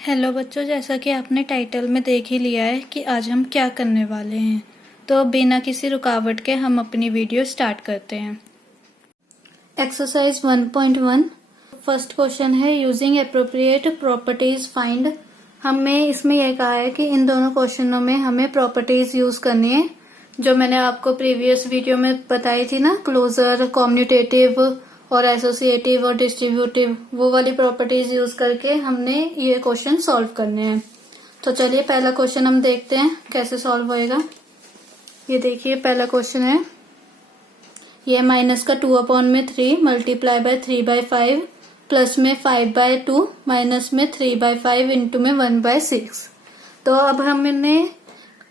Hello बच्चों, जैसा कि आपने टाइटल में देख ही लिया है कि आज हम क्या करने वाले हैं। तो बिना किसी रुकावट के हम अपनी वीडियो स्टार्ट करते हैं। एक्सरसाइज 1.1 फर्स्ट क्वेश्चन है यूजिंग एप्रोप्रिएट प्रॉपर्टीज फाइंड। हमें इसमें यह कहा है कि इन दोनों क्वेश्चनों में हमें प्रॉपर्टीज यूज करनी है जो मैंने आपको प्रीवियस वीडियो में बताई थी ना, क्लोजर, कॉम्यूटेटिव और एसोसिएटिव और डिस्ट्रीब्यूटिव, वो वाली प्रॉपर्टीज यूज करके हमने ये क्वेश्चन सॉल्व करने हैं। तो चलिए पहला क्वेश्चन हम देखते हैं कैसे सॉल्व होएगा। ये देखिए पहला क्वेश्चन है, ये माइनस का 2/3 मल्टीप्लाई बाय 3/5 प्लस में 5/2 माइनस में 3/5 इंटू में 1/6। तो अब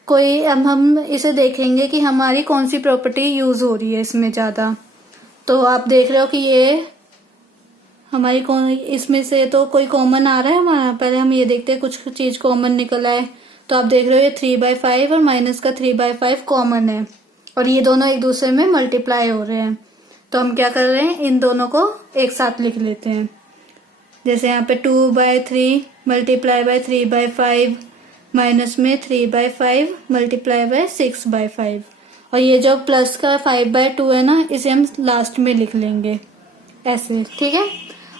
अब हम इसे देखेंगे कि हमारी कौन सी प्रॉपर्टी यूज हो रही है इसमें ज्यादा। तो आप देख रहे हो कि ये हमारी इसमें से तो कोई कॉमन आ रहा है हमारा। पहले हम ये देखते हैं कुछ चीज कॉमन निकल आए। तो आप देख रहे हो ये 3/5 और माइनस का 3/5 कॉमन है और ये दोनों एक दूसरे में मल्टीप्लाई हो रहे हैं। तो हम क्या कर रहे हैं, इन दोनों को एक साथ लिख लेते हैं। जैसे यहाँ पे 2/3 मल्टीप्लाई बाय 3/5 माइनस में 3/5 मल्टीप्लाई बाय 6/5 और ये जो प्लस का 5/2 है ना, इसे हम लास्ट में लिख लेंगे ऐसे, ठीक है।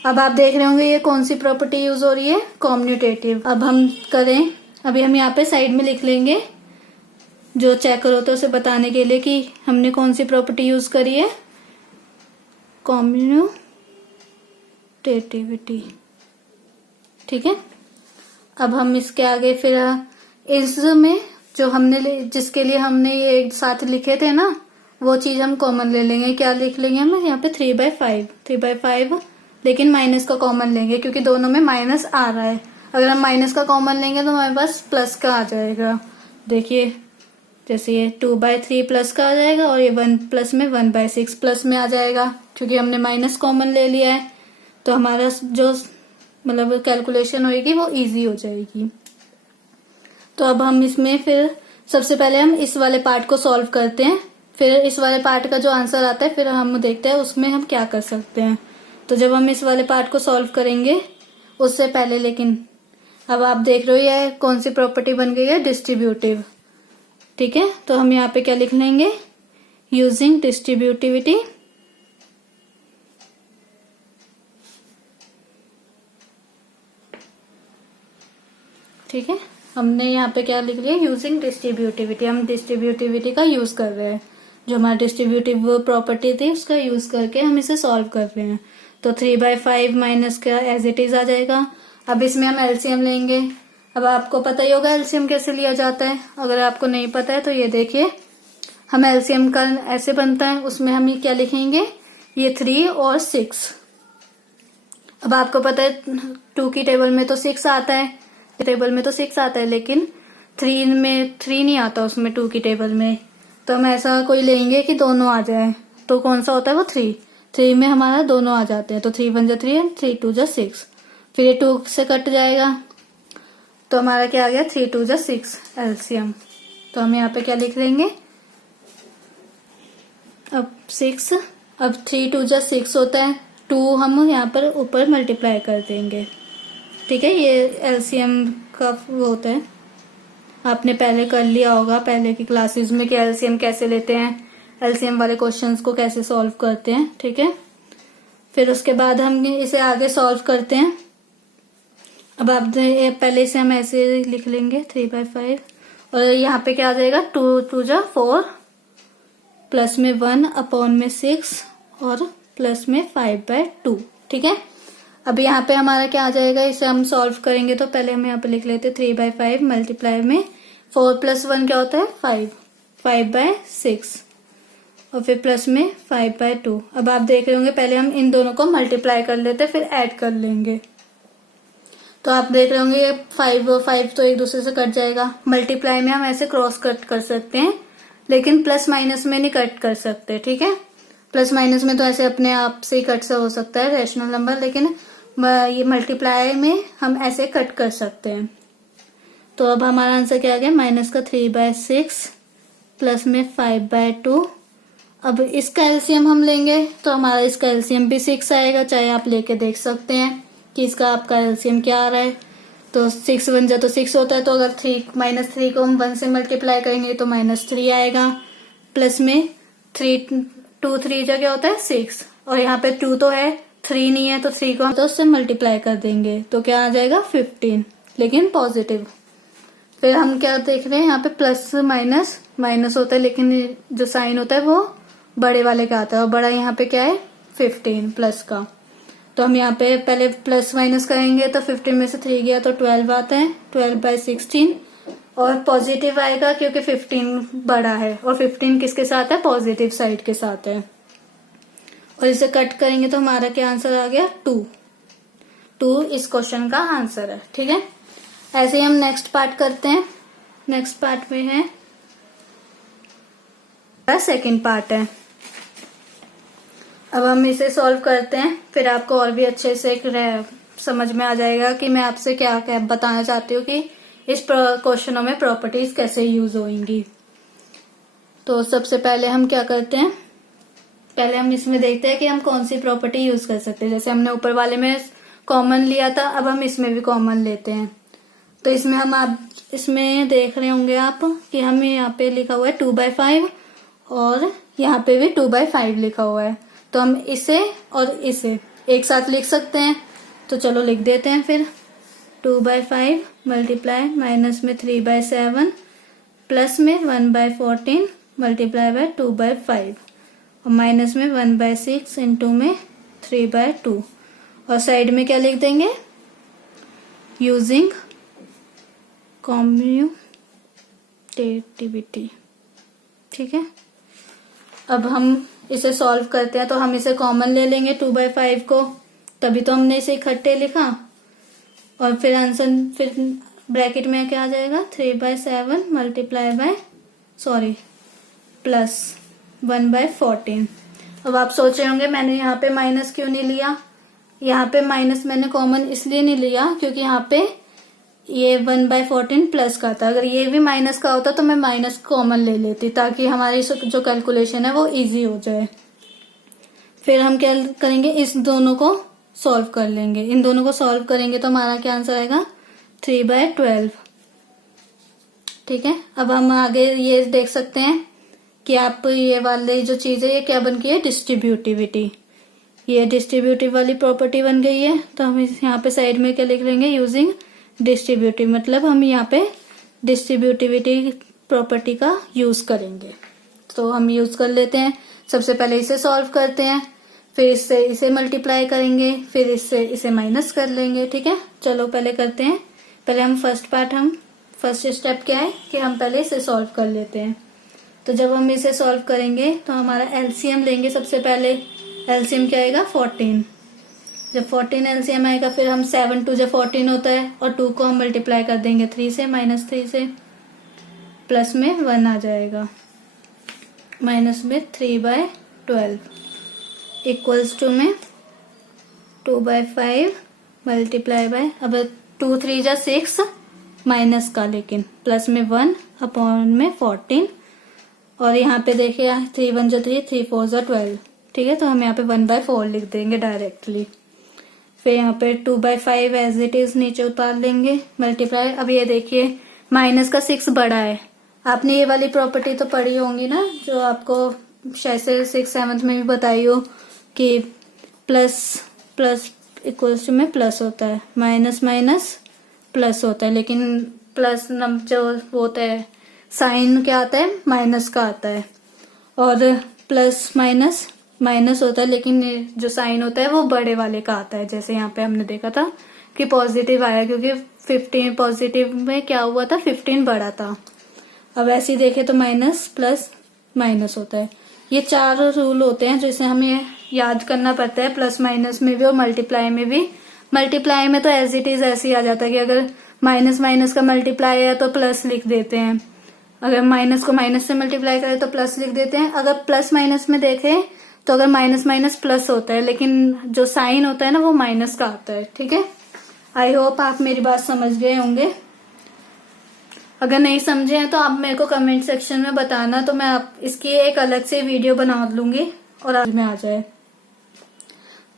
अब आप देख रहे होंगे ये कौन सी प्रॉपर्टी यूज हो रही है, कॉम्यूटेटिव। अब हम करें, अभी हम यहाँ पे साइड में लिख लेंगे जो चेकर होता है उसे बताने के लिए कि हमने कौन सी प्रॉपर्टी यूज करी है, कॉम्यूटेटिविटी, ठीक है। अब हम इसके आगे फिर इसमें जो जिसके लिए हमने ये एक साथ लिखे थे ना, वो चीज हम कॉमन ले लेंगे। क्या लिख लेंगे हम यहाँ पे 3/5 लेकिन माइनस का कॉमन लेंगे क्योंकि दोनों में माइनस आ रहा है। अगर हम माइनस का कॉमन लेंगे तो हमारे पास प्लस का आ जाएगा। देखिए जैसे ये 2/3 प्लस का आ जाएगा और ये 1 प्लस में 1/6 प्लस में आ जाएगा क्योंकि हमने माइनस कॉमन ले लिया है। तो हमारा जो कैलकुलेशन होगी वो इजी हो जाएगी। तो अब हम इसमें फिर सबसे पहले हम इस वाले पार्ट को सॉल्व करते हैं, फिर इस वाले पार्ट का जो आंसर आता है फिर हम देखते हैं उसमें हम क्या कर सकते हैं। तो जब हम इस वाले पार्ट को सॉल्व करेंगे उससे पहले, लेकिन अब आप देख रहे हो ये कौन सी प्रॉपर्टी बन गई है, डिस्ट्रीब्यूटिव, ठीक है। तो हम यहाँ पे क्या लिख लेंगे, यूजिंग डिस्ट्रीब्यूटिविटी, ठीक है। हमने यहाँ पे क्या लिख लिया, यूजिंग डिस्ट्रीब्यूटिविटी। हम डिस्ट्रीब्यूटिविटी का यूज कर रहे हैं, जो हमारा डिस्ट्रीब्यूटिव प्रॉपर्टी थी उसका यूज करके हम इसे सॉल्व कर रहे हैं। तो 3/5 माइनस का एज इट इज आ जाएगा। अब इसमें हम एलसीएम लेंगे। अब आपको पता ही होगा एलसीएम कैसे लिया जाता है। अगर आपको नहीं पता है तो ये देखिए, हम एलसीएम का ऐसे बनता है, उसमें हम ये क्या लिखेंगे, ये 3 और 6। अब आपको पता है 2 की टेबल में तो 6 आता है, लेकिन 3 में 3 नहीं आता उसमें, 2 की टेबल में। तो हम ऐसा कोई लेंगे कि दोनों आ जाए। तो कौन सा होता है वो 3 में हमारा दोनों आ जाते हैं। तो 3 1 3 एंड 3 2 6। फिर ये 2 से कट जाएगा तो हमारा क्या आ गया, 3 2 6 एलसीएम। तो हम यहाँ पे क्या लिख लेंगे, अब 6, अब 3 2 6 होता है, 2 हम यहाँ पर ऊपर मल्टीप्लाई कर देंगे, ठीक है। ये एलसीएम का वो होता है, आपने पहले कर लिया होगा पहले की क्लासेस में कि एलसीएम कैसे लेते हैं, एलसीएम वाले क्वेश्चंस को कैसे सॉल्व करते हैं, ठीक है। फिर उसके बाद हम इसे आगे सॉल्व करते हैं। अब आप पहले से हम ऐसे लिख लेंगे 3/5 और यहाँ पे क्या आ जाएगा, 2 2 4 प्लस में 1/6 और प्लस में 5/2, ठीक है। अब यहाँ पे हमारा क्या आ जाएगा, इसे हम सॉल्व करेंगे। तो पहले हम यहाँ पे लिख लेते 3/5 मल्टीप्लाई में 4 + 1 क्या होता है, 5/6 और फिर प्लस में 5/2। अब आप देख रहे होंगे पहले हम इन दोनों को मल्टीप्लाई कर लेते फिर ऐड कर लेंगे। तो आप देख रहे होंगे ये 5 और 5 तो एक दूसरे से कट जाएगा। मल्टीप्लाई में हम ऐसे क्रॉस कट कर सकते हैं लेकिन प्लस माइनस में नहीं कट कर सकते, ठीक है। प्लस माइनस में तो ऐसे अपने आप से ही कट से हो सकता है रैशनल नंबर, लेकिन ये मल्टीप्लाई में हम ऐसे कट कर सकते हैं। तो अब हमारा आंसर क्या आ गया, माइनस का 3/6 प्लस में 5/2। अब इसका एलसीएम हम लेंगे तो हमारा इसका एलसीएम भी 6 आएगा, चाहे आप लेके देख सकते हैं कि इसका आपका एलसीएम क्या आ रहा है। तो 6 बन जाए तो 6 होता है, तो अगर -3 को हम 1 से मल्टीप्लाई करेंगे तो -3 आएगा। प्लस में 2 3 जा क्या होता है 6, और यहाँ पे 2 तो है, 3 नहीं है, तो 3 को हम तो उससे मल्टीप्लाई कर देंगे तो क्या आ जाएगा 15, लेकिन पॉजिटिव। फिर हम क्या देख रहे हैं यहाँ पे प्लस माइनस माइनस होता है, लेकिन जो साइन होता है वो बड़े वाले का आता है, और बड़ा यहाँ पे क्या है 15 प्लस का। तो हम यहाँ पे पहले प्लस माइनस करेंगे तो 15 में से 3 गया तो 12 आता है, 12/16, और पॉजिटिव आएगा क्योंकि 15 बड़ा है, और 15 किसके साथ है, पॉजिटिव साइड के साथ है। और इसे कट करेंगे तो हमारा क्या आंसर आ गया 2 इस क्वेश्चन का आंसर है। ठीक है, ऐसे ही हम नेक्स्ट पार्ट करते हैं। नेक्स्ट पार्ट में है सेकंड पार्ट है। अब हम इसे सॉल्व करते हैं, फिर आपको और भी अच्छे से समझ में आ जाएगा कि मैं आपसे क्या क्या बताना चाहती हूँ कि इस क्वेश्चनों में प्रॉपर्टीज कैसे यूज होंगी। तो सबसे पहले हम क्या करते हैं, पहले हम इसमें देखते हैं कि हम कौन सी प्रॉपर्टी यूज कर सकते हैं। जैसे हमने ऊपर वाले में कॉमन लिया था, अब हम इसमें भी कॉमन लेते हैं। तो इसमें हम आप इसमें देख रहे होंगे आप कि हमें यहाँ पे लिखा हुआ है 2/5 और यहाँ पे भी 2/5 लिखा हुआ है। तो हम इसे और इसे एक साथ लिख सकते हैं, तो चलो लिख देते हैं फिर। 2/5 मल्टीप्लाई माइनस में 3/7 प्लस में 1/14 मल्टीप्लाई बाय 2/5 और माइनस में 1/6 इंटू में 3/2, और साइड में क्या लिख देंगे, यूजिंग कॉम्यूटेटिविटी। ठीक है, अब हम इसे सॉल्व करते हैं, तो हम इसे कॉमन ले लेंगे 2/5 को, तभी तो हमने इसे इकट्ठे लिखा। और फिर आंसर फिर ब्रैकेट में क्या आ जाएगा 3/7 मल्टीप्लाई बाय प्लस 1/14। अब आप सोच रहे होंगे मैंने यहाँ पे माइनस क्यों नहीं लिया। यहाँ पे माइनस मैंने कॉमन इसलिए नहीं लिया क्योंकि यहाँ पे ये 1/14 प्लस का था। अगर ये भी माइनस का होता तो मैं माइनस कॉमन ले लेती, ताकि हमारी जो कैलकुलेशन है वो इजी हो जाए। फिर हम क्या करेंगे, इस दोनों को सॉल्व कर लेंगे। इन दोनों को सॉल्व करेंगे तो हमारा क्या आंसर आएगा 3/12। ठीक है, अब हम आगे ये देख सकते हैं कि आप ये वाले जो चीज है ये क्या बन गई है, डिस्ट्रीब्यूटिविटी। ये डिस्ट्रीब्यूटिव वाली प्रॉपर्टी बन गई है। तो हम यहाँ पे साइड में क्या लिख लेंगे, यूजिंग डिस्ट्रीब्यूटिव, मतलब हम यहाँ पे डिस्ट्रीब्यूटिविटी प्रॉपर्टी का यूज करेंगे। तो हम यूज कर लेते हैं। सबसे पहले इसे सॉल्व करते हैं, फिर इससे इसे मल्टीप्लाई करेंगे, फिर इससे इसे माइनस कर लेंगे। ठीक है, चलो पहले करते हैं। पहले हम फर्स्ट स्टेप क्या है कि हम पहले इसे सॉल्व कर लेते हैं। तो जब हम इसे सॉल्व करेंगे तो हमारा एलसीएम लेंगे। सबसे पहले एलसीएम क्या आएगा 14। जब 14 एलसीएम आएगा फिर हम 7 2 जब 14 होता है, और 2 को हम मल्टीप्लाई कर देंगे 3 से, -3 से, प्लस में 1 आ जाएगा, माइनस में 3/12 इक्वल्स टू में 2/5 मल्टीप्लाई बाय, अब 2 3 जा 6 माइनस का, लेकिन प्लस में 1 अपॉन में 14, और यहाँ पे देखिए 3 1 जा 3 3 4 जा 12। ठीक है, तो हम यहाँ पे 1/4 लिख देंगे डायरेक्टली। फिर यहाँ पे 2/5 एज इट इज नीचे उतार लेंगे, मल्टीप्लाई। अब ये देखिए माइनस का 6 बड़ा है। आपने ये वाली प्रॉपर्टी तो पढ़ी होंगी ना, जो आपको शायद से 6th 7th में भी बताई हो कि प्लस इक्वल्स टू में प्लस होता है, माइनस माइनस प्लस होता है, लेकिन प्लस जो होता है साइन क्या आता है, माइनस का आता है, और प्लस माइनस माइनस होता है, लेकिन जो साइन होता है वो बड़े वाले का आता है। जैसे यहाँ पे हमने देखा था कि पॉजिटिव आया क्योंकि 15 पॉजिटिव में क्या हुआ था, 15 बड़ा था। अब ऐसे ही देखे तो माइनस प्लस माइनस होता है। ये 4 रूल होते हैं जिसे हमें याद करना पड़ता है, प्लस माइनस में भी और मल्टीप्लाई में भी। मल्टीप्लाई में तो एज इट इज ऐसे ही आ जाता है कि अगर माइनस माइनस का मल्टीप्लाई है तो प्लस लिख देते हैं, अगर माइनस को माइनस से मल्टीप्लाई करें तो प्लस लिख देते हैं। अगर प्लस माइनस में देखें तो अगर माइनस माइनस प्लस होता है, लेकिन जो साइन होता है ना वो माइनस का आता है। ठीक है, आई होप आप मेरी बात समझ गए होंगे। अगर नहीं समझे हैं तो आप मेरे को कमेंट सेक्शन में बताना, तो मैं आप इसकी एक अलग से वीडियो बना लूंगी और आज में आ जाए।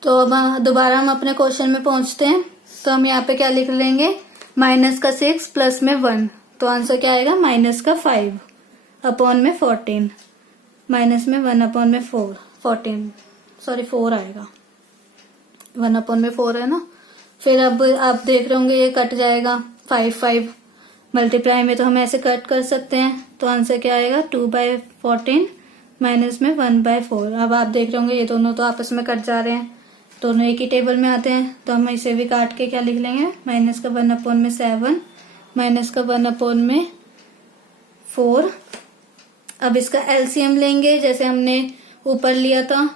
तो अब दोबारा हम अपने क्वेश्चन में पहुंचते हैं। तो हम यहाँ पे क्या लिख लेंगे, माइनस का 6 प्लस में 1, तो आंसर क्या आएगा माइनस का 5 अपॉन में 14, माइनस में 1 अपॉन में 4 आएगा, 1 अपॉन में 4 है ना। फिर अब आप देख रहे होंगे ये कट जाएगा, 5 मल्टीप्लाई में तो हम ऐसे कट कर सकते हैं, तो आंसर क्या आएगा 2/14 माइनस में 1/4। अब आप देख रहे होंगे ये दोनों तो आपस में कट जा रहे हैं, दोनों एक ही टेबल में आते हैं, तो हम इसे भी काट के क्या लिख लेंगे, माइनस का 1 अपॉन में 7 माइनस का 1 अपॉन में 4। अब इसका एलसीएम लेंगे जैसे हमने ऊपर लिया था,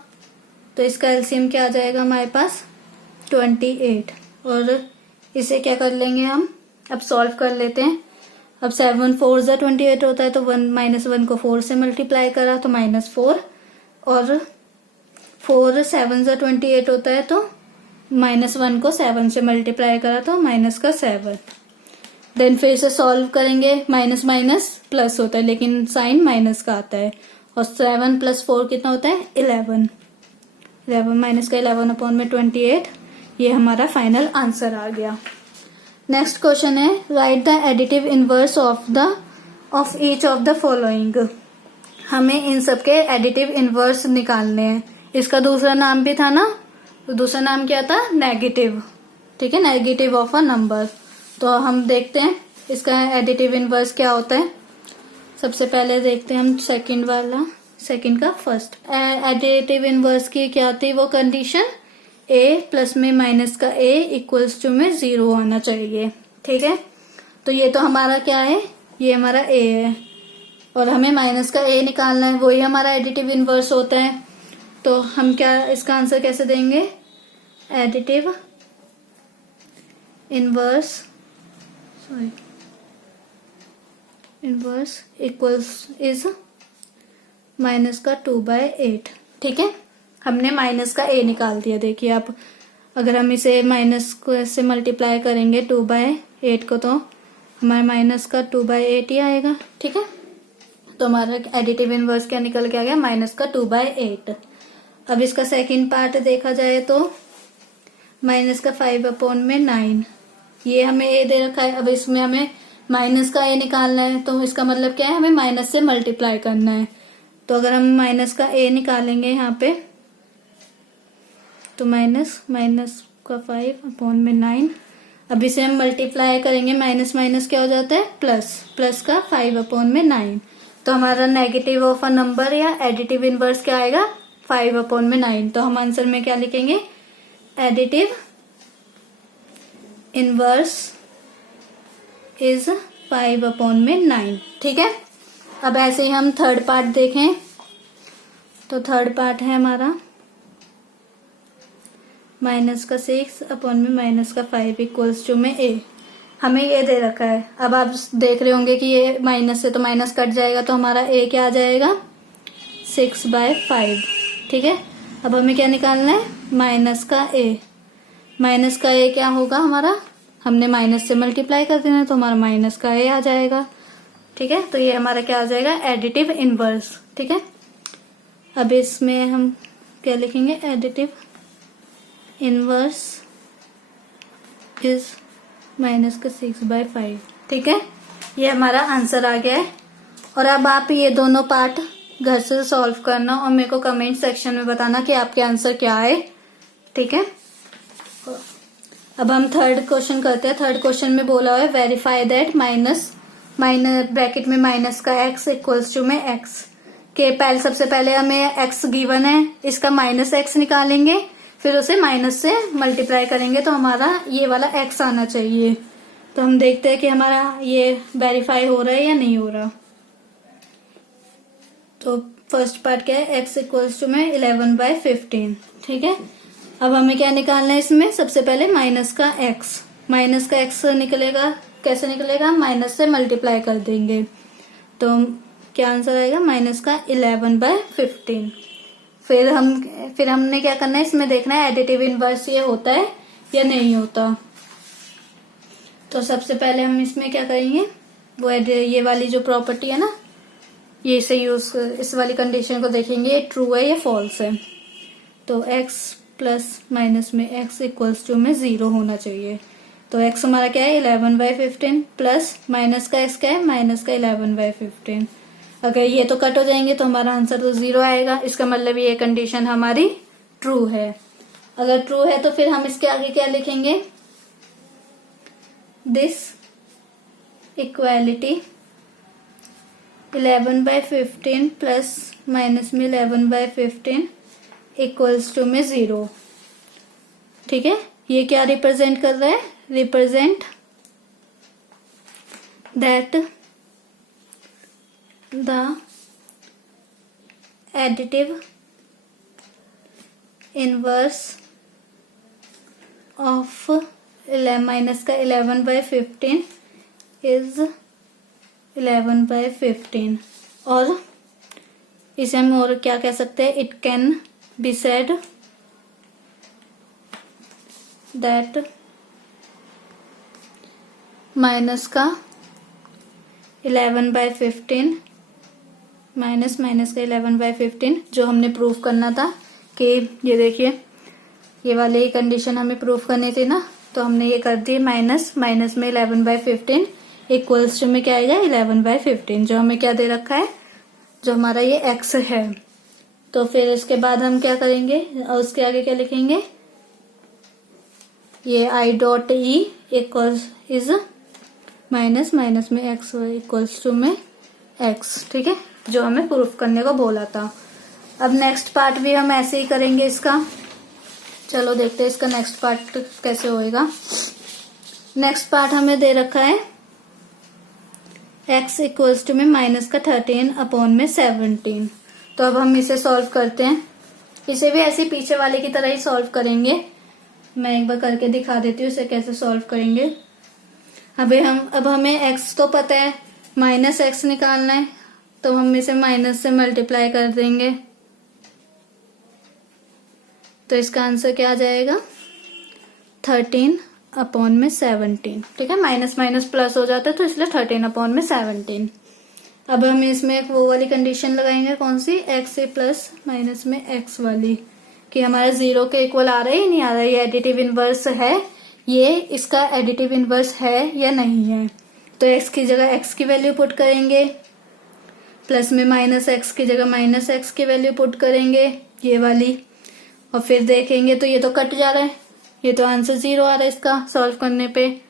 तो इसका एलसीएम क्या आ जाएगा हमारे पास 28, और इसे क्या कर लेंगे हम, अब सॉल्व कर लेते हैं। अब 7 4 जा 28 होता है, तो 1 -1 को 4 से मल्टीप्लाई करा तो -4, और 4 7 जा 28 होता है, तो -1 को 7 से मल्टीप्लाई करा तो -7। देन फिर से सॉल्व करेंगे, माइनस माइनस प्लस होता है लेकिन साइन माइनस का आता है, और 7 + 4 कितना होता है 11 माइनस का 11 अपॉन में 28। ये हमारा फाइनल आंसर आ गया। नेक्स्ट क्वेश्चन है, right the additive inverse of each of the following. हमें इन सबके एडिटिव इनवर्स निकालने हैं। इसका दूसरा नाम भी था ना, तो दूसरा नाम क्या था, नेगेटिव। ठीक है, नेगेटिव ऑफ अ नंबर। तो हम देखते हैं इसका एडिटिव इनवर्स क्या होता है। सबसे पहले देखते हैं हम सेकंड का फर्स्ट एडिटिव इनवर्स की क्या थी वो कंडीशन, a प्लस में माइनस का a इक्वल्स टू में 0 आना चाहिए। ठीक है, तो ये तो हमारा क्या है, ये हमारा a है, और हमें माइनस का a निकालना है, वही हमारा एडिटिव इनवर्स होता है। तो हम क्या इसका आंसर कैसे देंगे, additive inverse equals is minus का 2/8। ठीक है, हमने माइनस का a निकाल दिया। देखिए आप, अगर हम इसे माइनस को से मल्टीप्लाई करेंगे 2/8 को, तो हमारा माइनस का 2/8 ही आएगा। ठीक है, तो हमारा एडिटिव इनवर्स क्या निकल के आ गया, माइनस का 2/8। अब इसका सेकंड पार्ट देखा जाए तो माइनस का 5 अपॉन में 9, ये हमें a दे रखा है। अब इसमें हमें माइनस का a निकालना है, तो इसका मतलब क्या है, हमें माइनस से मल्टीप्लाई करना है। तो अगर हम माइनस का a निकालेंगे यहाँ पे, तो माइनस का 5 अपॉन में 9। अब इसे हम मल्टीप्लाई करेंगे, माइनस माइनस क्या हो जाता है प्लस का 5 अपॉन में 9। तो हमारा नेगेटिव ऑफ अ नंबर या एडिटिव इनवर्स क्या आएगा, 5 अपॉन में 9। तो हम आंसर में क्या लिखेंगे, एडिटिव इनवर्स इज 5 अपॉन में 9। ठीक है, अब ऐसे ही हम थर्ड पार्ट देखें, तो थर्ड पार्ट है हमारा माइनस का 6 अपॉन में माइनस का 5 इक्वल्स टू में a। हमें ये दे रखा है। अब आप देख रहे होंगे कि ये माइनस से तो माइनस कट जाएगा, तो हमारा a क्या आ जाएगा 6/5। ठीक है, अब हमें क्या निकालना है, माइनस का a क्या होगा हमारा, हमने माइनस से मल्टीप्लाई कर देना है, तो हमारा माइनस का a आ जाएगा। ठीक है, तो ये हमारा क्या आ जाएगा, एडिटिव इनवर्स। ठीक है, अब इसमें हम क्या लिखेंगे, एडिटिव इनवर्स इज माइनस का 6/5। ठीक है, ये हमारा आंसर आ गया है। और अब आप ये दोनों पार्ट घर से सॉल्व करना और मेरे को कमेंट सेक्शन में बताना कि आपके आंसर क्या है। ठीक है, अब हम थर्ड क्वेश्चन करते हैं। थर्ड क्वेश्चन में बोला हुआ है, वेरीफाई दैट माइनस ब्रैकेट में माइनस का x इक्वल्स टू में x के पहले, सबसे पहले हमें x गिवन है, इसका माइनस x निकालेंगे, फिर उसे माइनस से मल्टीप्लाई करेंगे, तो हमारा ये वाला x आना चाहिए। तो हम देखते हैं कि हमारा ये वेरीफाई हो रहा है या नहीं हो रहा। तो फर्स्ट पार्ट क्या है, x इक्वल्स टू में 11/15। ठीक है, अब हमें क्या निकालना है इसमें, सबसे पहले माइनस का x निकलेगा, कैसे निकलेगा, माइनस से मल्टीप्लाई कर देंगे, तो क्या आंसर आएगा, माइनस का 11/15। फिर हमने क्या करना है, इसमें देखना है एडिटिव इनवर्स ये होता है या नहीं होता। तो सबसे पहले हम इसमें क्या करेंगे, वो ये वाली जो प्रॉपर्टी है ना, ये से इस वाली कंडीशन को देखेंगे, ये ट्रू है या फॉल्स है। तो x प्लस माइनस में x इक्वल्स टू में 0 होना चाहिए। तो x हमारा क्या है 11/15 प्लस माइनस का x क्या है माइनस का 11/15। अगर ये तो कट हो जाएंगे तो हमारा आंसर तो 0 आएगा। इसका मतलब ये कंडीशन हमारी ट्रू है। अगर ट्रू है तो फिर हम इसके आगे क्या लिखेंगे, दिस इक्वालिटी 11/15 प्लस माइनस में 11/15 इक्वल्स टू में 0। ठीक है, ये क्या रिप्रेजेंट कर रहा है, represent that the additive inverse of minus का 11/15 इज 11/15। और इसे हम और क्या कह सकते हैं, it can be said that minus का 11/15 माइनस का 11/15 जो हमने प्रूफ करना था कि ये देखिए ये वाली कंडीशन हमें प्रूफ करनी थी ना, तो हमने ये कर दी माइनस में 11/15 इक्वल्स टू में क्या आएगा 11/15 जो हमें क्या दे रखा है, जो हमारा ये x है। तो फिर इसके बाद हम क्या करेंगे और उसके आगे क्या लिखेंगे, ये i.e इक्वल्स इज माइनस में x इक्वल्स टू में x। ठीक है, जो हमें प्रूफ करने को बोला था। अब नेक्स्ट पार्ट भी हम ऐसे ही करेंगे इसका। चलो देखते हैं इसका नेक्स्ट पार्ट कैसे होएगा। नेक्स्ट पार्ट हमें दे रखा है x इक्वल्स टू में माइनस का 13/17। तो अब हम इसे सॉल्व करते हैं। इसे भी ऐसे पीछे वाले की तरह ही सॉल्व करेंगे। मैं एक बार करके दिखा देती हूँ इसे कैसे सॉल्व करेंगे। अब हमें x तो पता है, माइनस x निकालना है, तो हम इसे माइनस से मल्टीप्लाई कर देंगे। तो इसका आंसर क्या आ जाएगा 13/17। ठीक है, माइनस प्लस हो जाता है तो इसलिए 13/17। अब हम इसमें एक वो वाली कंडीशन लगाएंगे, कौन सी, x से प्लस माइनस में x वाली, कि हमारा 0 के इक्वल आ रहा है या नहीं आ रहा है, ये एडिटिव इनवर्स है, ये इसका एडिटिव इनवर्स है या नहीं है। तो x की जगह x की वैल्यू पुट करेंगे, प्लस में माइनस x की जगह माइनस x की वैल्यू पुट करेंगे ये वाली, और फिर देखेंगे तो ये तो कट जा रहा है, ये तो आंसर 0 आ रहा है इसका सॉल्व करने पे।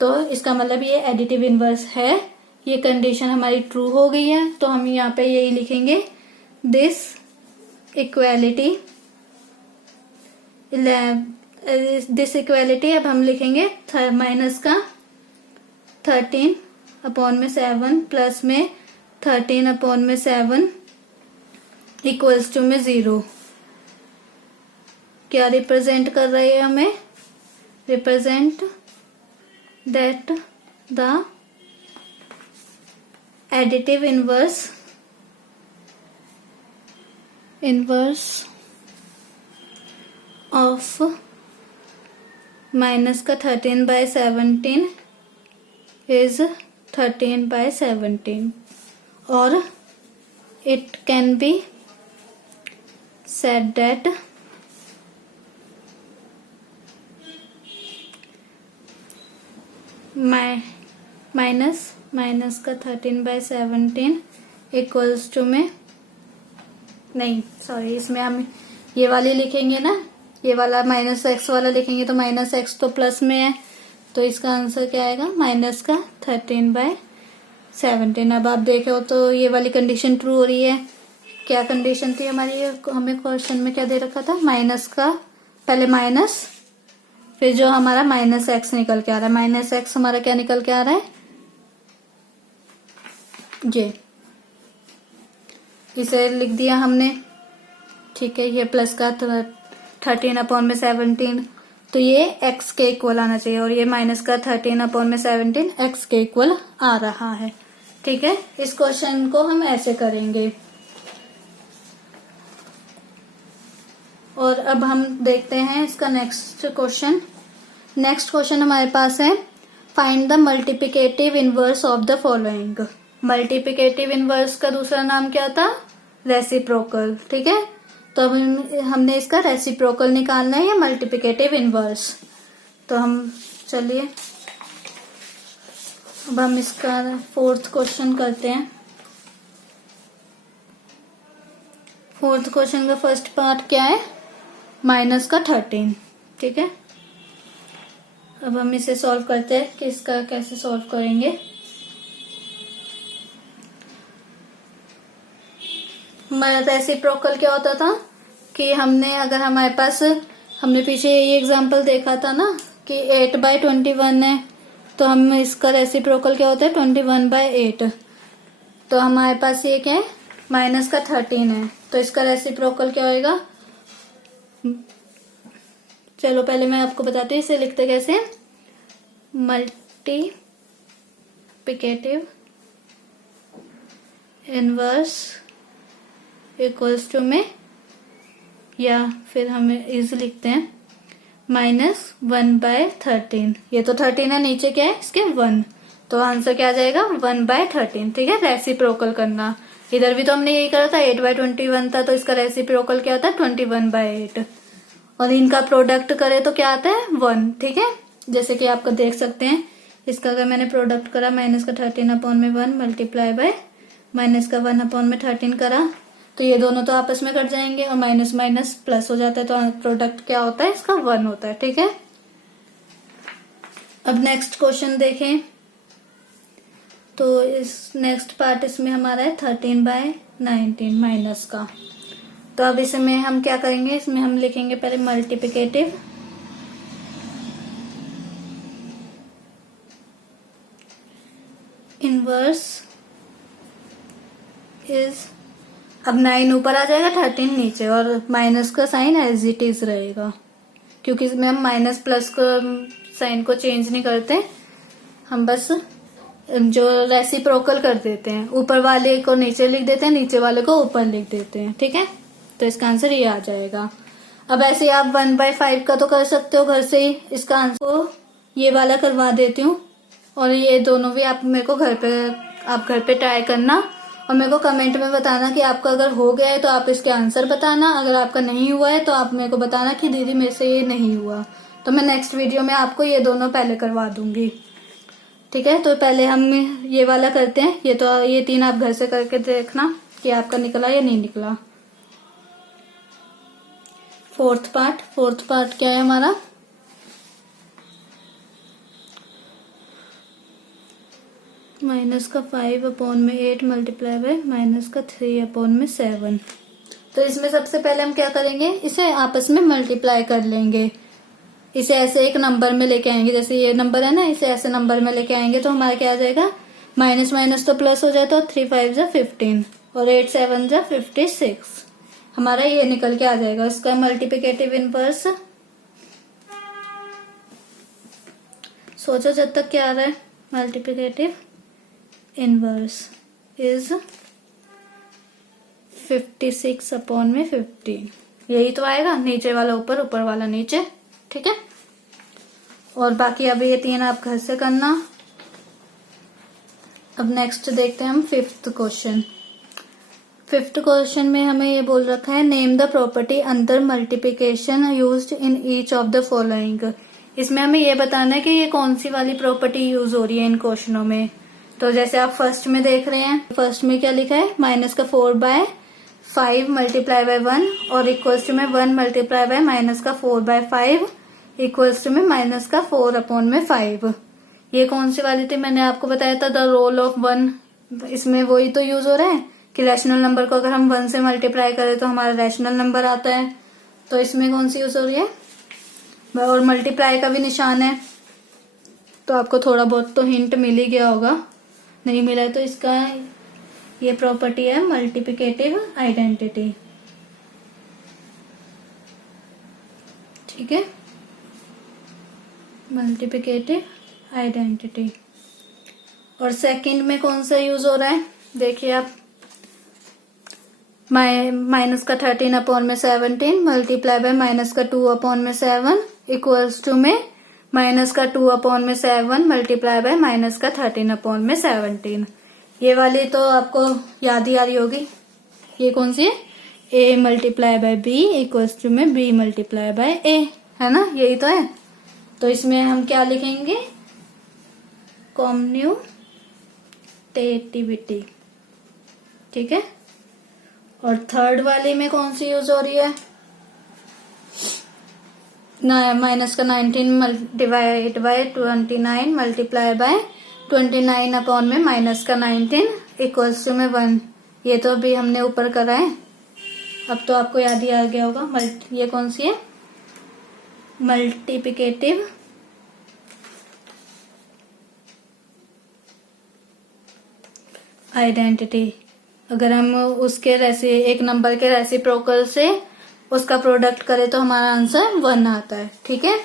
तो इसका मतलब ये एडिटिव इनवर्स है, ये कंडीशन हमारी ट्रू हो गई है। तो हम यहाँ पे यही लिखेंगे, दिस इक्वालिटी अब हम लिखेंगे माइनस का 13/7 प्लस में 13/7 इक्वल्स टू में 0। क्या रिप्रेजेंट कर रही है हमें, represent that the additive inverse of minus का 13/17 इज 13/17 और it can be said that minus का 13/17 इक्वल्स टू में, नहीं सॉरी, इसमें हम ये वाली लिखेंगे ना, ये वाला माइनस x वाला लिखेंगे तो माइनस x तो प्लस में है, तो इसका आंसर क्या आएगा माइनस का 13/17। अब आप देखो तो ये वाली कंडीशन ट्रू हो रही है। क्या कंडीशन थी हमारी, हमें क्वेश्चन में क्या दे रखा था, माइनस का पहले माइनस, फिर जो हमारा माइनस x निकल के आ रहा है, माइनस x हमारा क्या निकल के आ रहा है, ये इसे लिख दिया हमने। ठीक है, ये प्लस का 13/17, तो ये x के इक्वल आना चाहिए, और ये माइनस का 13/17 x के इक्वल आ रहा है। ठीक है, इस क्वेश्चन को हम ऐसे करेंगे। और अब हम देखते हैं इसका नेक्स्ट क्वेश्चन। नेक्स्ट क्वेश्चन हमारे पास है, find the multiplicative inverse of the following. Multiplicative inverse का दूसरा नाम क्या था, रेसिप्रोकल। ठीक है, तो अब हमने इसका रेसिप्रोकल निकालना है या मल्टीप्लिकेटिव इनवर्स। तो हम चलिए अब हम इसका 4th क्वेश्चन करते हैं। 4th क्वेश्चन का फर्स्ट पार्ट क्या है, माइनस का 13। ठीक है, अब हम इसे सॉल्व करते हैं कि इसका कैसे सॉल्व करेंगे। हमारा रेसिप्रोकल क्या होता था कि अगर हमारे पास, हमने पीछे ये एग्जांपल देखा था ना कि 8/21 है, तो हम इसका रेसिप्रोकल क्या होता है 21/8। तो हमारे पास ये क्या है, माइनस का 13 है, तो इसका रेसिप्रोकल क्या होएगा। चलो पहले मैं आपको बताती हूँ इसे लिखते कैसे। मल्टीप्लिकेटिव इनवर्स इक्वल्स टू में, या फिर हम इज लिखते हैं -1/13। ये तो 13 है, नीचे क्या है इसके 1, तो आंसर क्या आ जाएगा 1/13। ठीक है, रेसिप्रोकल करना। इधर भी तो हमने यही करा था, 8/21 था, तो इसका रेसिप्रोकल क्या होता है 21/8, और इनका प्रोडक्ट करे तो क्या आता है 1। ठीक है, जैसे कि आपको देख सकते हैं, इसका अगर मैंने प्रोडक्ट करा माइनस का 13/1 मल्टीप्लाई बाय माइनस का 1/13 करा, तो ये दोनों तो आपस में कट जाएंगे और माइनस माइनस प्लस हो जाता है, तो प्रोडक्ट क्या होता है इसका 1 होता है। ठीक है, अब नेक्स्ट क्वेश्चन देखें, तो इस नेक्स्ट पार्ट इसमें हमारा है 13/19 माइनस का। तो अब इसमें हम क्या करेंगे, इसमें हम लिखेंगे पहले मल्टीप्लिकेटिव इनवर्स इज, अब 9 ऊपर आ जाएगा 13 नीचे, और माइनस का साइन एज इट इज रहेगा, क्योंकि इसमें हम माइनस प्लस को साइन को चेंज नहीं करते, हम बस जो रेसिप्रोकल कर देते हैं, ऊपर वाले को नीचे लिख देते हैं, नीचे वाले को ऊपर लिख देते हैं। ठीक है, तो इसका आंसर ये आ जाएगा। अब ऐसे ही आप 1/5 का तो कर सकते हो घर से ही, इसका आंसर ये वाला करवा देती हूँ, और ये दोनों भी आप मेरे को घर पे ट्राई करना, और मेरे को कमेंट में बताना कि आपका अगर हो गया है तो आप इसके आंसर बताना, अगर आपका नहीं हुआ है तो आप मेरे को बताना कि दीदी मेरे से ये नहीं हुआ, तो मैं नेक्स्ट वीडियो में आपको ये दोनों पहले करवा दूंगी। ठीक है, तो पहले हम ये वाला करते हैं, ये 3 आप घर से करके देखना कि आपका निकला या नहीं निकला। 4th पार्ट क्या है हमारा, माइनस का 5/8 मल्टीप्लाई बाय माइनस का 3/7। तो इसमें सबसे पहले हम क्या करेंगे, इसे आपस में मल्टीप्लाई कर लेंगे, इसे ऐसे एक नंबर में लेके आएंगे, जैसे ये नंबर है ना, इसे ऐसे नंबर में लेके आएंगे तो हमारा क्या आ जाएगा, माइनस माइनस तो प्लस हो जाए, तो 3 5 जा 15 और 8 7 जा 56, हमारा ये निकल के आ जाएगा। इसका मल्टीप्लिकेटिव इनवर्स, सोचो जब तक क्या आ रहा है, मल्टीप्लिकेटिव इनवर्स इज 56/15, यही तो आएगा, नीचे वाला ऊपर, ऊपर वाला नीचे। ठीक है, और बाकी अब ये 3 आप घर से करना। अब नेक्स्ट देखते हैं हम 5th क्वेश्चन। 5th क्वेश्चन में हमें ये बोल रखा है, name the property under multiplication used in each of the following. इसमें हमें ये बताना है कि ये कौन सी वाली प्रॉपर्टी यूज हो रही है इन क्वेश्चनों में। तो जैसे आप फर्स्ट में देख रहे हैं, फर्स्ट में क्या लिखा है, माइनस का 4/5 मल्टीप्लाई बाय 1 और इक्वल्स टू में 1 मल्टीप्लाई बाय माइनस का 4/5 इक्वल्स टू में माइनस का 4/5। ये कौन सी वाली थी, मैंने आपको बताया था द रोल ऑफ 1। इसमें वही तो यूज हो रहा है कि रैशनल नंबर को अगर हम 1 से मल्टीप्लाई करें तो हमारा रैशनल नंबर आता है, तो इसमें कौन सी यूज हो रही है, और मल्टीप्लाई का भी निशान है, तो आपको थोड़ा बहुत तो हिंट मिल ही गया होगा, नहीं मिला है तो इसका ये प्रॉपर्टी है मल्टीप्लिकेटिव आइडेंटिटी। ठीक है, मल्टीप्लिकेटिव आइडेंटिटी। और सेकंड में कौन सा यूज हो रहा है, देखिए आप, माइनस का 13/17 मल्टीप्लाई बाय माइनस का 2/7 इक्वल्स टू में माइनस का 2/7 मल्टीप्लाई बाय माइनस का 13/17। ये वाली तो आपको याद ही आ रही होगी, ये कौन सी है, a multiply by b equals to में b मल्टीप्लाई बाय a, है ना, यही तो है। तो इसमें हम क्या लिखेंगे, कॉम्यूटेटिविटी। ठीक है। और थर्ड वाले में कौन सी यूज हो रही है, माइनस का 19 divide by 29 multiply by 29 upon में माइनस का 19 इक्वल्स टू में 1। ये तो अभी हमने ऊपर करा है, अब तो आपको याद ही आ गया होगा। ये कौन सी है, मल्टीप्लिकेटिव आइडेंटिटी। अगर हम उसके एक नंबर के रेसिप्रोकल से उसका प्रोडक्ट करें तो हमारा आंसर 1 आता है। ठीक है।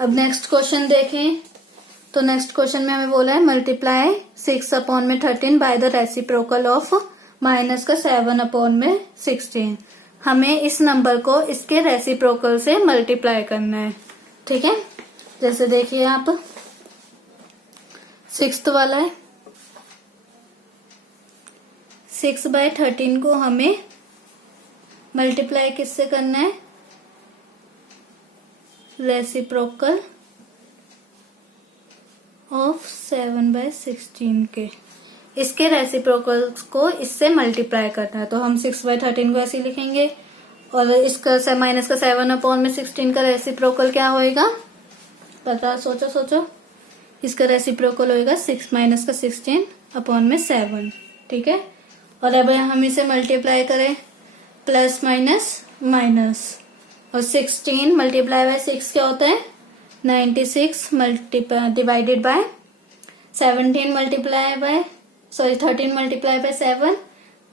अब नेक्स्ट क्वेश्चन देखें, तो नेक्स्ट क्वेश्चन में हमें बोला है मल्टीप्लाई 6 अपॉन में 13 by the reciprocal of minus का 7 अपॉन में 16। हमें इस नंबर को इसके रेसिप्रोकल से मल्टीप्लाई करना है। ठीक है। जैसे देखिए आप 6th वाला है, 6 बाय 13 को हमें मल्टीप्लाई किससे करना है, रेसिप्रोकल ऑफ 7 बाय 16 के। इसके रेसिप्रोकल को इससे मल्टीप्लाई करना है, तो हम 6 बाय 13 को ऐसे लिखेंगे। और इसका माइनस का 7 अपॉन में 16 का रेसिप्रोकल क्या होएगा, पता, सोचो। इसका रेसिप्रोकल होएगा 6 माइनस का 16 अपॉन में 7। ठीक है। और अब हम इसे मल्टीप्लाई करें, प्लस माइनस माइनस, और 16 मल्टीप्लाई बाय 6 क्या होता है, 96 डिवाइडेड बाय 13 मल्टीप्लाई बाय 7,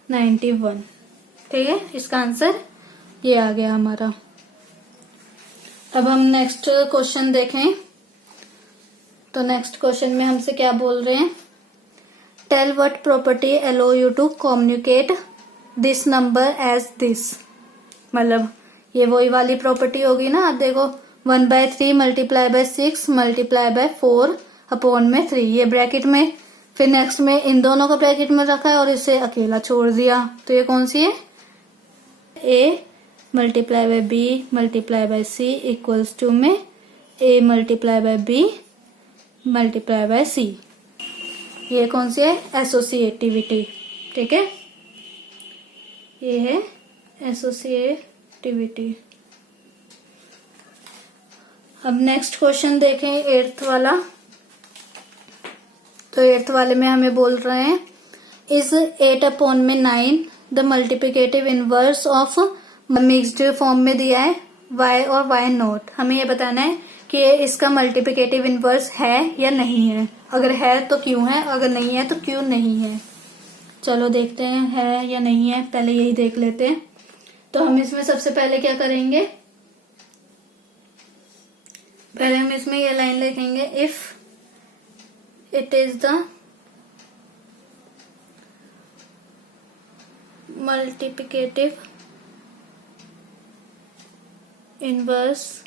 91। ठीक है। इसका आंसर ये आ गया हमारा। अब हम नेक्स्ट क्वेश्चन देखें, तो नेक्स्ट क्वेश्चन में हमसे क्या बोल रहे हैं, tell what property allow you to communicate this number as this. मतलब ये वही वाली प्रॉपर्टी होगी ना। आप देखो 1/3 multiply by 6 multiply by 4 upon में 3, ये ब्रैकेट में, फिर नेक्स्ट में इन दोनों को ब्रैकेट में रखा है और इसे अकेला छोड़ दिया। तो ये कौन सी है, a multiply by b multiply by c equals to में a multiply by b multiply by c। ये कौन सी है, एसोसिएटिविटी। ठीक है। ये है एसोसिएटिविटी। अब नेक्स्ट क्वेश्चन देखें 8th वाला, तो 8th वाले में हमें बोल रहे हैं इज 8 अपॉन में 9 the multiplicative inverse of, mixed form में दिया है y और y नोट। हमें ये बताना है कि इसका मल्टीप्लिकेटिव इनवर्स है या नहीं है, अगर है तो क्यों है, अगर नहीं है तो क्यों नहीं है। चलो देखते हैं है या नहीं है, पहले यही देख लेते हैं। तो हम इसमें सबसे पहले क्या करेंगे, पहले हम इसमें ये लाइन लिखेंगे, if it is the multiplicative inverse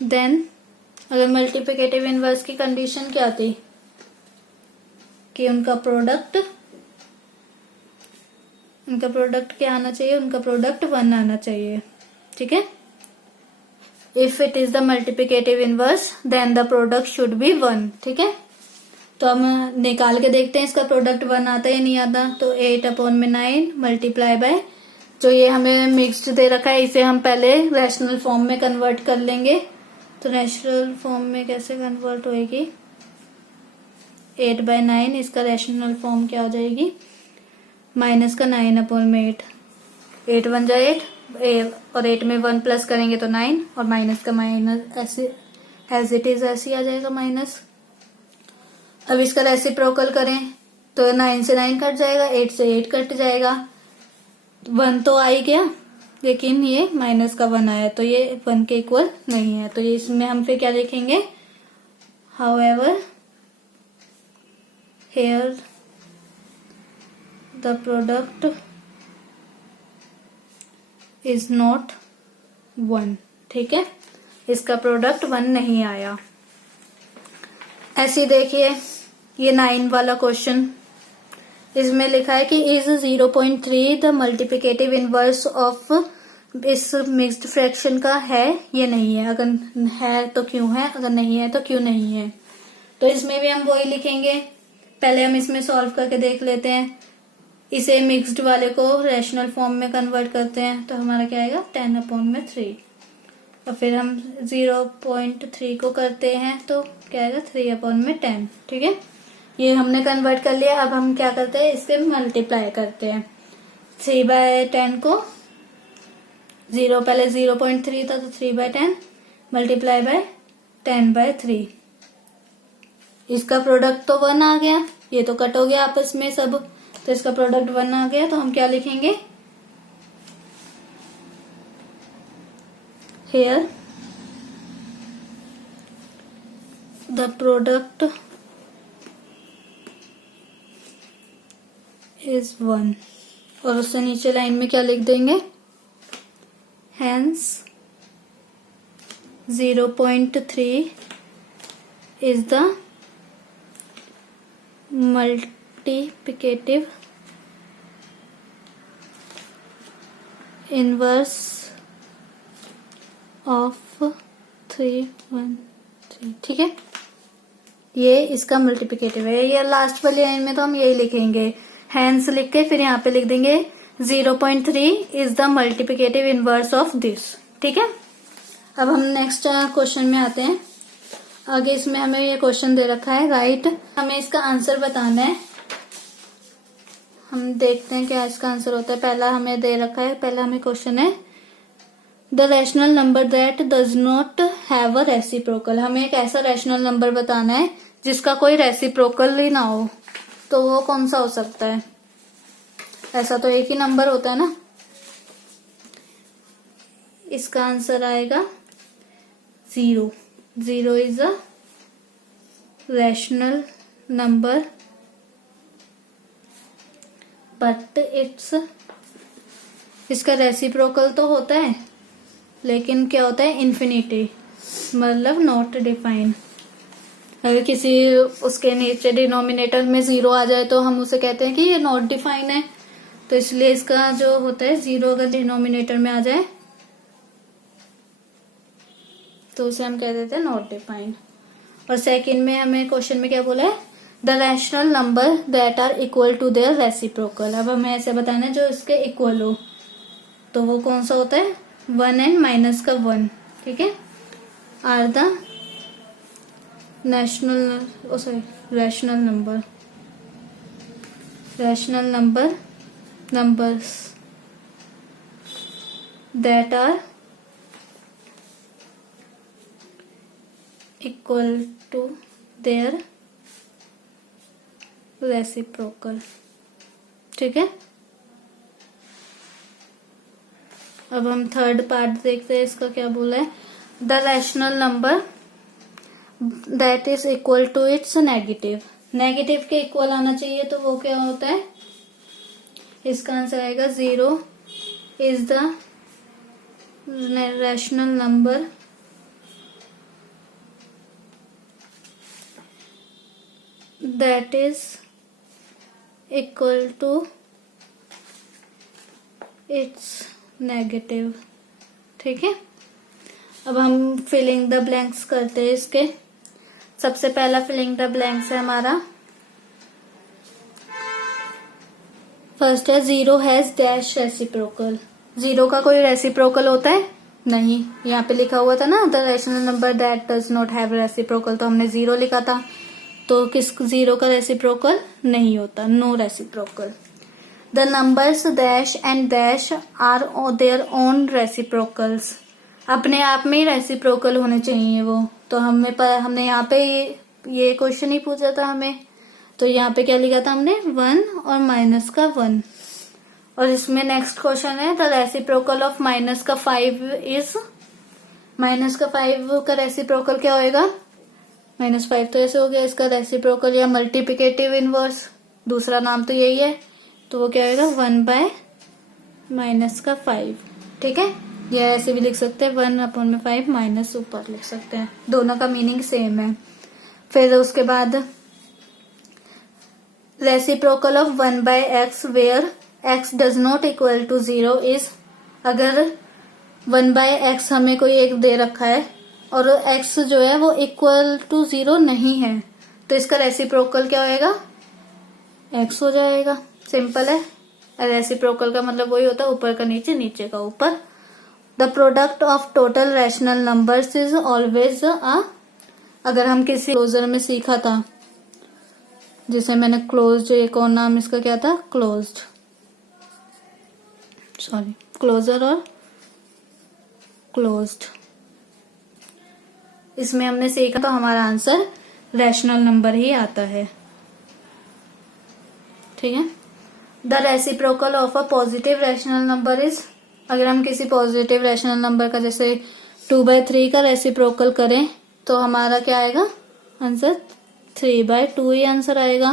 then, अगर मल्टीप्लिकेटिव इनवर्स की कंडीशन क्या थी कि उनका प्रोडक्ट क्या आना चाहिए, उनका प्रोडक्ट 1 आना चाहिए। ठीक है। If it is the multiplicative inverse then the product should be 1। ठीक है। तो हम निकाल के देखते हैं इसका प्रोडक्ट 1 आता है या नहीं आता। तो 8 अपॉन में 9 मल्टीप्लाई बाय, जो ये हमें मिक्स्ड दे रखा है इसे हम पहले रैशनल फॉर्म में कन्वर्ट कर लेंगे। तो रैशनल फॉर्म में कैसे कन्वर्ट होएगी, 8/9, इसका रैशनल फॉर्म क्या हो जाएगी, माइनस का 9 अपॉन में 8, 8 बन जाए 8 और 8 में 1 प्लस करेंगे तो 9 और माइनस का माइनस ऐसे एज इट इज ऐसे आ जाएगा माइनस। अब इसका रेसिप्रोकल करें तो 9 से 9 कट जाएगा, 8 से 8 कट जाएगा, 1 तो आ ही गया लेकिन ये माइनस का 1 आया तो ये 1 के इक्वल नहीं है। तो ये इसमें हम फिर क्या देखेंगे, however here the product is not 1। ठीक है। इसका प्रोडक्ट 1 नहीं आया। ऐसे देखिए ये 9 वाला क्वेश्चन, इसमें लिखा है कि is 0.3 the multiplicative inverse of इस मिक्स्ड फ्रैक्शन का है या नहीं है, अगर है तो क्यों है, अगर नहीं है तो क्यों नहीं है। तो इसमें भी हम वही लिखेंगे। पहले हम इसमें सॉल्व करके देख लेते हैं। इसे मिक्स्ड वाले को रैशनल फॉर्म में कन्वर्ट करते हैं तो हमारा क्या आएगा 10/3। और फिर हम 0.3 को करते हैं तो क्या आएगा 3/10। ठीक है, ये हमने कन्वर्ट कर लिया। अब हम क्या करते हैं, इसके मल्टीप्लाई करते हैं। 3/10 को 0 पहले 0.3 था तो 3/10 मल्टीप्लाई बाय 10/3। इसका प्रोडक्ट तो 1 आ गया, ये तो कट हो गया आपस में सब, तो इसका प्रोडक्ट 1 आ गया। तो हम क्या लिखेंगे, हियर द प्रोडक्ट इज 1। और उससे नीचे लाइन में क्या लिख देंगे, hence 0.3 is the multiplicative inverse of 313। ठीक है, ये इसका मल्टीप्लिकेटिव है। ये लास्ट वाली लाइन में तो हम यही लिखेंगे, हैंस लिख के फिर यहाँ पे लिख देंगे 0.3 is the multiplicative inverse of this. ठीक है, अब हम नेक्स्ट क्वेश्चन में आते हैं। आगे इसमें हमें ये क्वेश्चन दे रखा है, राइट, हमें इसका आंसर बताना है। हम देखते हैं क्या इसका आंसर होता है। पहला हमें दे रखा है, पहला हमें क्वेश्चन है the rational number that does not have a reciprocal. हमें एक ऐसा रैशनल नंबर बताना है जिसका कोई रेसिप्रोकल ही ना हो। तो वो कौन सा हो सकता है, ऐसा तो एक ही नंबर होता है ना। इसका आंसर आएगा 0। 0 is a rational number but इसका रेसिप्रोकल तो होता है लेकिन क्या होता है इन्फिनिटी, मतलब नॉट डिफाइन। अगर किसी उसके नीचे डिनोमिनेटर में 0 आ जाए तो हम उसे कहते हैं कि ये नॉट डिफाइन है। तो इसलिए इसका जो होता है 0 अगर डिनोमिनेटर में आ जाए तो उसे हम कह देते हैं नॉट डिफाइन। और सेकंड में हमें क्वेश्चन में क्या बोला है, the rational number that are equal to their reciprocal. अब हमें ऐसे बताना है जो इसके इक्वल हो, तो वो कौन सा होता है 1 एंड माइनस का 1। ठीक है, are the rational number numbers that are equal to their reciprocal। ठीक है, अब हम थर्ड पार्ट देखते हैं, इसका क्या बोला है, the rational number that is equal to its negative. Negative के इक्वल आना चाहिए, तो वो क्या होता है, इसका आंसर आएगा 0 is the rational number that is equal to its negative. ठीक है, अब हम फिलिंग द ब्लैंक्स करते हैं इसके। सबसे पहला फिलिंग द ब्लैंक्स है हमारा, फर्स्ट है 0 हैज डैश रेसिप्रोकल। 0 का कोई रेसिप्रोकल होता है नहीं, यहाँ पे लिखा हुआ था ना the rational number that does not have reciprocal, तो हमने 0 लिखा था, तो किस 0 का रेसिप्रोकल नहीं होता, no reciprocal. The numbers dash and dash are their own reciprocals. अपने आप में ही रेसिप्रोकल होने चाहिए वो। तो हमने यहाँ पे ये क्वेश्चन ही पूछा था हमें, तो यहाँ पे क्या लिखा था हमने 1 और माइनस का 1। और इसमें नेक्स्ट क्वेश्चन है द रेसिप्रोकल ऑफ माइनस का 5 इज, माइनस का 5 का रेसिप्रोकल क्या होएगा, -5 तो ऐसे हो गया, इसका रेसिप्रोकल या मल्टीप्लिकेटिव इनवर्स, दूसरा नाम तो यही है, तो वो क्या होगा 1/-5। ठीक है, ये ऐसे भी लिख सकते हैं 1/5 माइनस ऊपर लिख सकते हैं, दोनों का मीनिंग सेम है। फिर उसके बाद reciprocal of 1/x where x does not equal to 0 is, अगर 1/x हमें कोई एक दे रखा है और x जो है वो इक्वल टू 0 नहीं है, तो इसका रेसिप्रोकल क्या होएगा, x हो जाएगा। सिंपल है। रेसिप्रोकल का मतलब वही होता है ऊपर का नीचे, नीचे का ऊपर। The product of total rational numbers is always अगर हम किसी क्लोजर में सीखा था, जिसे मैंने क्लोज्ड, एक और नाम इसका क्या था, क्लोज्ड, सॉरी क्लोजर और क्लोज्ड, इसमें हमने सीखा तो हमारा आंसर रैशनल नंबर ही आता है। ठीक है। The reciprocal of a positive rational number is, अगर हम किसी पॉजिटिव रैशनल नंबर का जैसे 2/3 का रेसिप्रोकल करें तो हमारा क्या आएगा आंसर, 3/2 ही आंसर आएगा।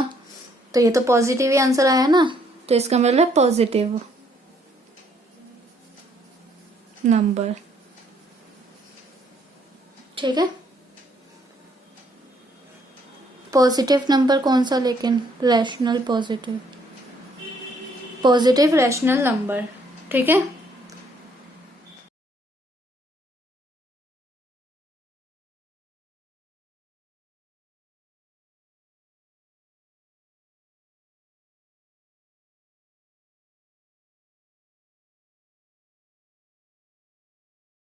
तो ये तो पॉजिटिव ही आंसर आया ना, तो इसका मतलब पॉजिटिव नंबर। ठीक है। पॉजिटिव नंबर कौन सा, लेकिन rational positive, positive rational number. ठीक है।